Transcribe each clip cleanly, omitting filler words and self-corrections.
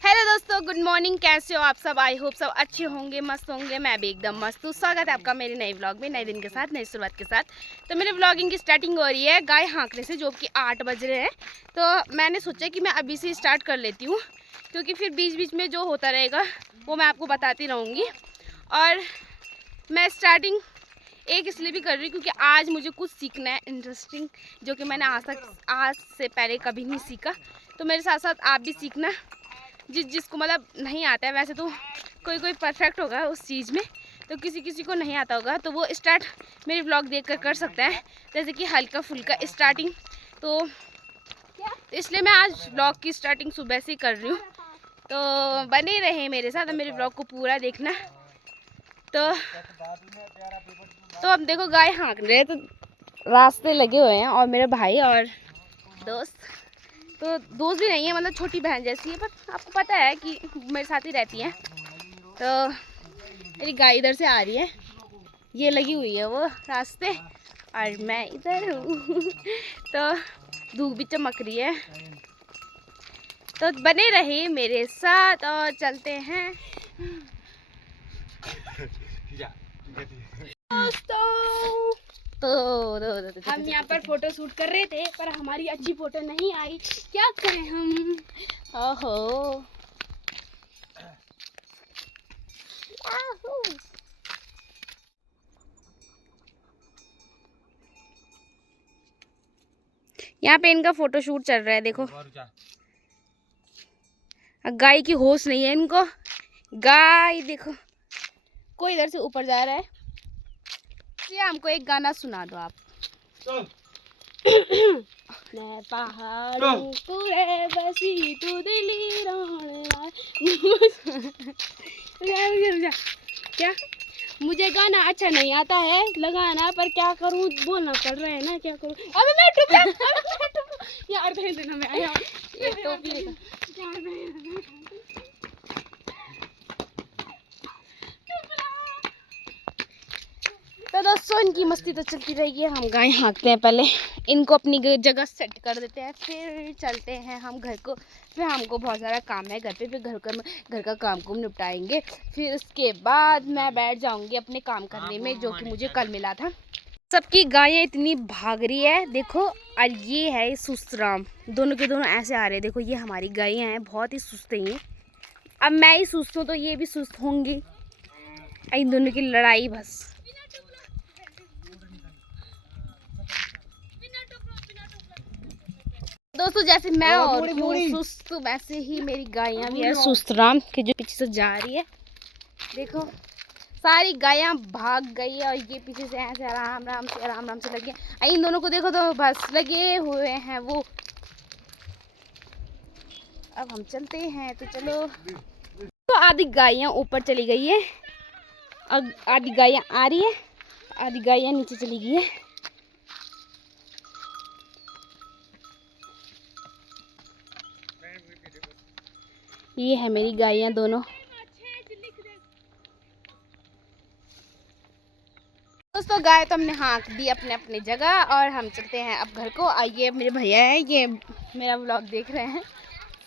Hello दोस्तों, good morning. कैसे हो आप सब? आई होप सब अच्छे होंगे, मस्त होंगे। मैं भी एकदम मस्त हूँ। स्वागत है आपका मेरे नए व्लॉग में, नए दिन के साथ, नई शुरुआत के साथ। तो मेरे व्लॉगिंग की स्टार्टिंग हो रही है गाय हाँकने से, जो कि 8 बज रहे हैं। तो मैंने सोचा कि मैं अभी से स्टार्ट कर लेती हूँ, क्योंकि फिर बीच बीच में जो होता रहेगा वो मैं आपको बताती रहूँगी। और मैं स्टार्टिंग एक इसलिए भी कर रही हूँ क्योंकि आज मुझे कुछ सीखना है इंटरेस्टिंग, जो कि मैंने आज से पहले कभी नहीं सीखा। तो मेरे साथ साथ आप भी सीखना, जिसको मतलब नहीं आता है। वैसे तो कोई कोई परफेक्ट होगा उस चीज़ में, तो किसी किसी को नहीं आता होगा, तो वो स्टार्ट मेरे व्लॉग देखकर कर सकता है, जैसे कि हल्का फुल्का स्टार्टिंग। तो इसलिए मैं आज व्लॉग की स्टार्टिंग सुबह से ही कर रही हूँ। तो बने रहे मेरे साथ, मेरे व्लॉग को पूरा देखना। तो अब देखो गाय हाँक रहे हैं, तो रास्ते लगे हुए हैं, और मेरे भाई और दोस्त, तो दोस्त भी नहीं है, मतलब छोटी बहन जैसी है, पर आपको पता है कि मेरे साथ ही रहती है। तो मेरी गाय इधर से आ रही है, ये लगी हुई है वो रास्ते, और मैं इधर हूँ। तो धूप भी चमक रही है, तो बने रहे मेरे साथ और चलते हैं। तो हम यहाँ पर फोटो शूट कर रहे थे, पर हमारी अच्छी फोटो नहीं आई। क्या करें हम? ओहो, यहाँ पे इनका फोटो शूट चल रहा है। देखो गाय की होश नहीं है इनको। गाय देखो, कोई इधर से ऊपर जा रहा है। ये हमको एक गाना सुना दो आप। मैं पहाड़ों पूरे बसी तू दिली क्या? मुझे गाना अच्छा नहीं आता है लगाना, पर क्या करूँ, बोलना पड़ रहा है ना, क्या करूँ। अबे मैं टूट गया यार, दे देना। मैं आया ये टोपी लेकर। तो दोस्तों इनकी मस्ती तो चलती रहेगी। हम गाय हाँकते हैं, पहले इनको अपनी जगह सेट कर देते हैं, फिर चलते हैं हम घर को। फिर हमको बहुत सारा काम है घर पे, फिर घर का काम को निपटाएंगे। फिर उसके बाद मैं बैठ जाऊंगी अपने काम करने में, जो कि मुझे कल मिला था। सबकी गायें इतनी भाग रही है देखो। और ये है सुस्तराम, दोनों के दोनों ऐसे आ रहे हैं। देखो ये हमारी गायें हैं, बहुत ही सुस्त हैं ये। अब मैं ही सुस्त हूँ तो ये भी सुस्त होंगी। इन दोनों की लड़ाई बस। दोस्तों जैसे मैं और सुस्त, वैसे ही मेरी गायें भी है सुस्तराम के, जो पीछे से जा रही है। देखो सारी गायें भाग गई है, और ये पीछे से ऐसे आराम आराम से लगे। इन दोनों को देखो तो बस लगे हुए हैं वो। अब हम चलते हैं, तो चलो। तो आधी गायें ऊपर चली गई है, अब आधी गायें आ रही है, आधी गायें नीचे चली गई है। ये है मेरी गायें दोनों। दोस्तों गाय तो हमने हाँक दी अपने अपने जगह, और हम चलते हैं अब घर को। आइए मेरे भैया हैं, ये मेरा व्लॉग देख रहे हैं,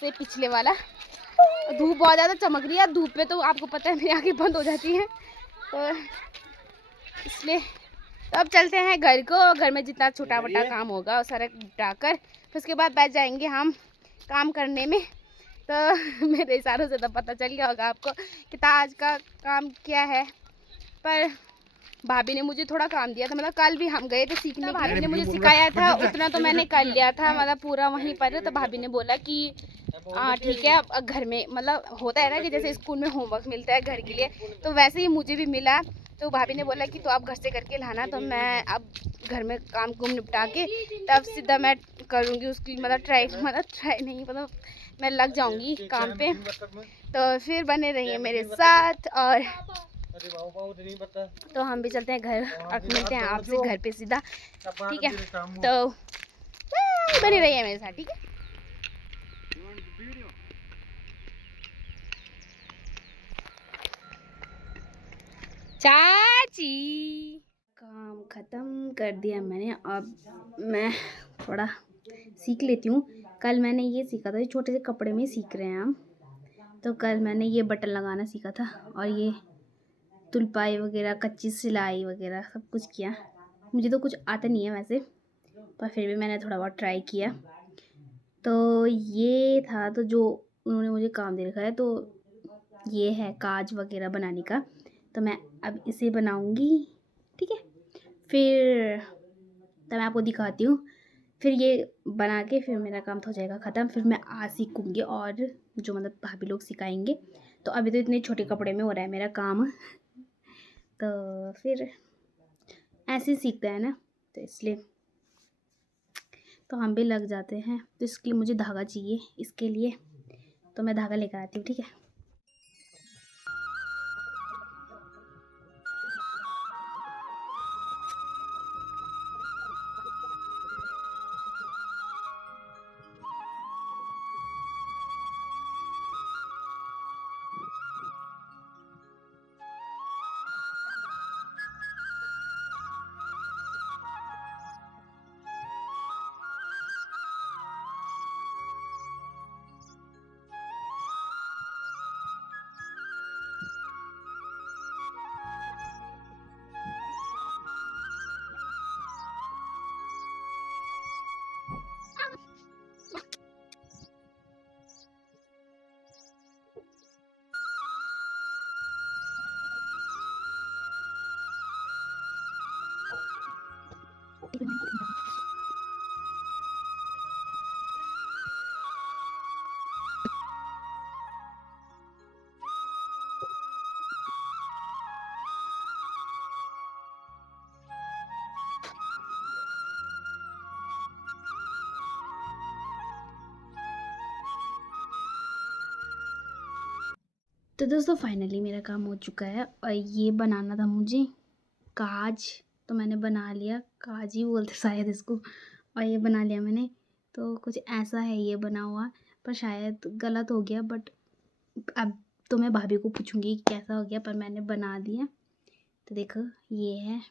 से पिछले वाला। धूप बहुत ज़्यादा चमक रही है, धूप में तो आपको पता है मेरी आँखें बंद हो जाती हैं, तो इसलिए तो अब चलते हैं घर को। घर में जितना छोटा मोटा काम होगा वो सारा निपटाकर फिर उसके बाद बैठ जाएंगे हम काम करने में। तो मेरे इशारों से तो पता चल गया होगा आपको कि आज का काम क्या है। पर भाभी ने मुझे थोड़ा काम दिया था, मतलब कल भी हम गए थे सीखने, भाभी ने मुझे सिखाया था, उतना तो मैंने कर लिया था, मतलब पूरा वहीं पर। तो भाभी ने बोला कि हाँ ठीक है, अब घर में मतलब होता है ना कि जैसे स्कूल में होमवर्क मिलता है घर के लिए, तो वैसे ही मुझे भी मिला। तो भाभी ने बोला कि तो आप घर से करके लाना। तो मैं अब घर में काम कुम निपटा के तब सीधा मैं करूँगी उसकी, मतलब ट्राई नहीं, मतलब मैं लग जाऊँगी काम पे। तो फिर बने रहिए मेरे साथ, और तो हम भी चलते हैं घर और मिलते हैं आपसे घर पे सीधा, ठीक है। तो बने रहिए मेरे साथ, ठीक है। चाची काम ख़त्म कर दिया मैंने। अब मैं थोड़ा सीख लेती हूँ। कल मैंने ये सीखा था, ये छोटे से कपड़े में सीख रहे हैं हम। तो कल मैंने ये बटन लगाना सीखा था और ये तुलपाई वगैरह, कच्ची सिलाई वगैरह सब कुछ किया। मुझे तो कुछ आता नहीं है वैसे, पर फिर भी मैंने थोड़ा बहुत ट्राई किया। तो ये था तो जो उन्होंने मुझे काम दे रखा है, तो ये है काज वगैरह बनाने का। तो मैं अब इसे बनाऊंगी, ठीक है। फिर तब मैं आपको दिखाती हूँ। फिर ये बना के फिर मेरा काम तो हो जाएगा ख़त्म। फिर मैं आज सीखूँगी और जो मतलब भाभी लोग सिखाएंगे। तो अभी तो इतने छोटे कपड़े में हो रहा है मेरा काम, तो फिर ऐसे ही सीखते हैं ना, तो इसलिए तो हम भी लग जाते हैं। तो इसके लिए मुझे धागा चाहिए, इसके लिए तो मैं धागा लेकर आती हूँ, ठीक है। तो दोस्तों फाइनली मेरा काम हो चुका है और ये बनाना था मुझे काज, तो मैंने बना लिया। काज ही बोलते शायद इसको, और ये बना लिया मैंने। तो कुछ ऐसा है ये बना हुआ, पर शायद गलत हो गया। बट अब तो मैं भाभी को पूछूंगी कि कैसा हो गया, पर मैंने बना दिया। तो देखो ये है।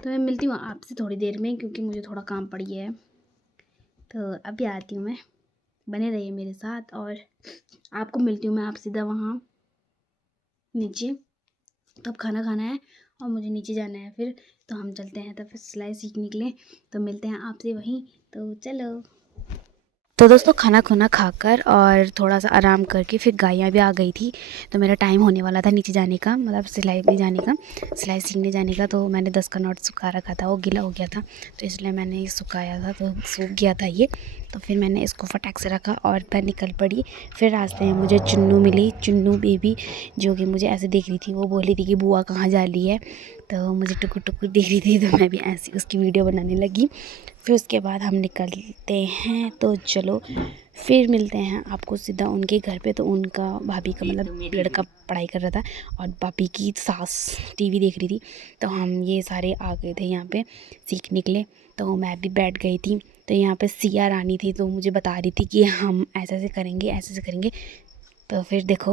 तो मैं मिलती हूँ आपसे थोड़ी देर में, क्योंकि मुझे थोड़ा काम पड़ गया है। तो अभी आती हूँ मैं, बने रहिए मेरे साथ। और आपको मिलती हूँ मैं आप सीधा वहाँ नीचे। तो अब खाना खाना है और मुझे नीचे जाना है फिर। तो हम चलते हैं, तो फिर सिलाई सीखने के लिए। तो मिलते हैं आपसे वहीं, तो चलो। तो दोस्तों खाना खुना खाकर और थोड़ा सा आराम करके फिर गायें भी आ गई थी। तो मेरा टाइम होने वाला था नीचे जाने का, मतलब सिलाई में जाने का, सिलाई सीखने जाने का। तो मैंने 10 का नोट सुखा रखा था, वो गीला हो गया था, तो इसलिए मैंने ये सुखाया था, तो सूख गया था ये। तो फिर मैंने इसको फटाक से रखा और मैं निकल पड़ी। फिर रास्ते में मुझे चुन्नू मिली, चुन्नू बेबी, जो कि मुझे ऐसे देख रही थी। वो बोल रही थी कि बुआ कहाँ जा रही है, तो मुझे टुकुर टुकुर देख रही थी। तो मैं भी ऐसी उसकी वीडियो बनाने लगी। फिर उसके बाद हम निकलते हैं, तो चलो फिर मिलते हैं आपको सीधा उनके घर पे। तो उनका भाभी का मतलब लड़का पढ़ाई कर रहा था और भाभी की सास टीवी देख रही थी। तो हम ये सारे आ गए थे यहाँ पे सीखने के लिए। तो मैं भी बैठ गई थी। तो यहाँ पे सिया रानी थी, तो मुझे बता रही थी कि हम ऐसे ऐसे करेंगे, ऐसे ऐसे करेंगे। तो फिर देखो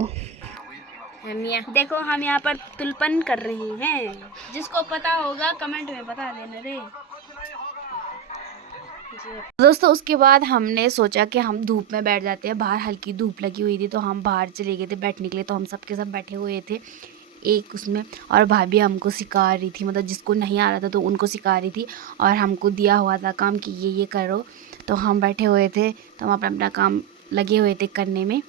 हम यहाँ पर तुलपन कर रहे हैं। जिसको पता होगा कमेंट में बता देना रे। दोस्तों उसके बाद हमने सोचा कि हम धूप में बैठ जाते हैं। बाहर हल्की धूप लगी हुई थी, तो हम बाहर चले गए थे बैठने के लिए। तो हम सबके सब बैठे हुए थे एक उसमें, और भाभी हमको सिखा रही थी, मतलब जिसको नहीं आ रहा था तो उनको सिखा रही थी। और हमको दिया हुआ था काम कि ये करो। तो हम बैठे हुए थे, तो हम अपना अपना काम लगे हुए थे करने में।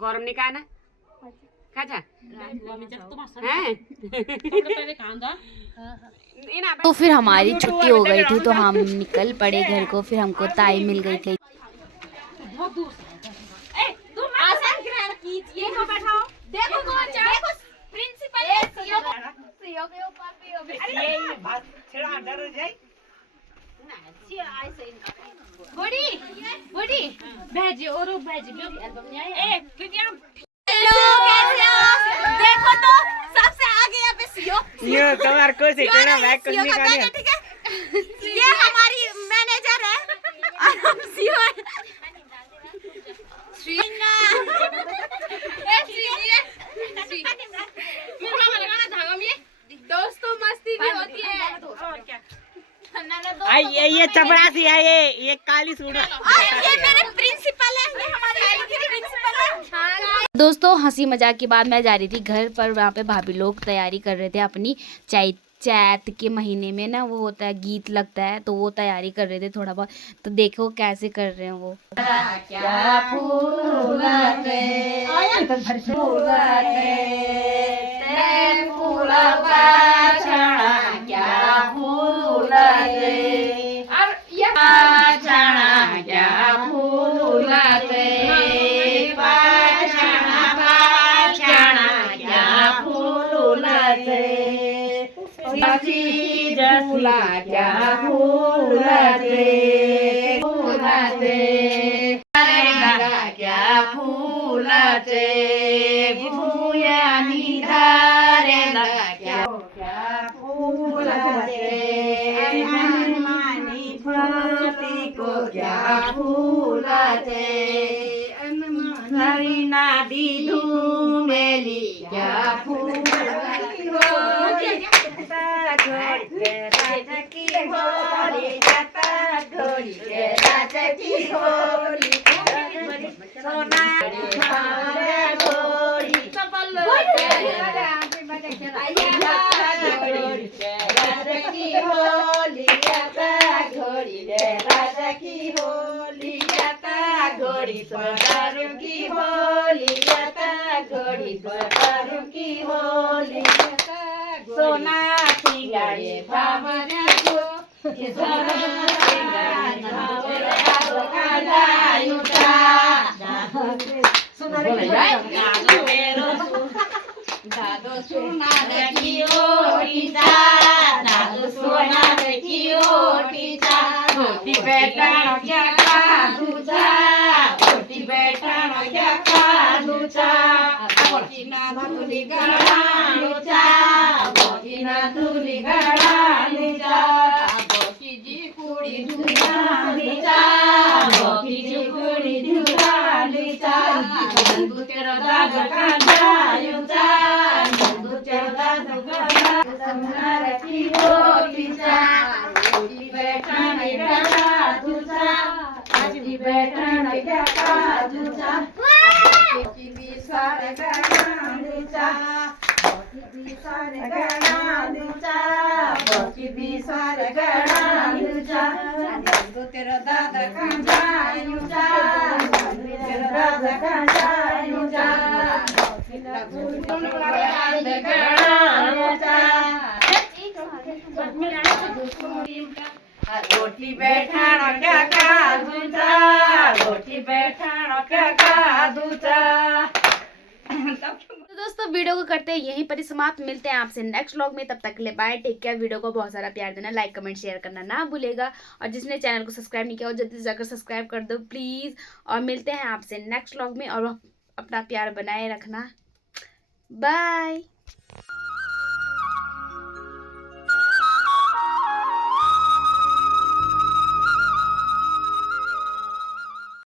गरम निकाना तो फिर हमारी छुट्टी हो गई थी, तो हम निकल पड़े घर को। फिर हमको ताई मिल गई थी। देखो तो सबसे आगे यो तुम्हारे को से कहना मैं कुछ नहीं खाने ठीक है, ये हमारी मैनेजर है और हम सीओ हैं। दोस्तों मस्ती भी होती है और क्या। आई ये चपरासी है, ये काली सूट ये मेरे प्रिंसिपल है, ये हमारे प्रिंसिपल है। दोस्तों हंसी मजाक के बाद मैं जा रही थी घर पर, वहाँ पे भाभी लोग तैयारी कर रहे थे अपनी चैत के महीने में ना वो होता है गीत लगता है, तो वो तैयारी कर रहे थे थोड़ा बहुत। तो देखो कैसे कर रहे हैं वो। क्या फूल रोटी बैठाना क्या खा दूजा, रोटी बैठाना क्या खा दूजा। तो दोस्तों वीडियो को करते हैं यहीं पर ही समाप्त। मिलते हैं आपसे नेक्स्ट व्लॉग में, तब तक के लिए बाय, टेक केयर। वीडियो को बहुत सारा प्यार देना, लाइक कमेंट शेयर करना ना भूलेगा, और जिसने चैनल को सब्सक्राइब नहीं किया वो जल्दी से जाकर सब्सक्राइब कर दो प्लीज़। और मिलते हैं आपसे नेक्स्ट व्लॉग में, और अपना प्यार बनाए रखना। बाय।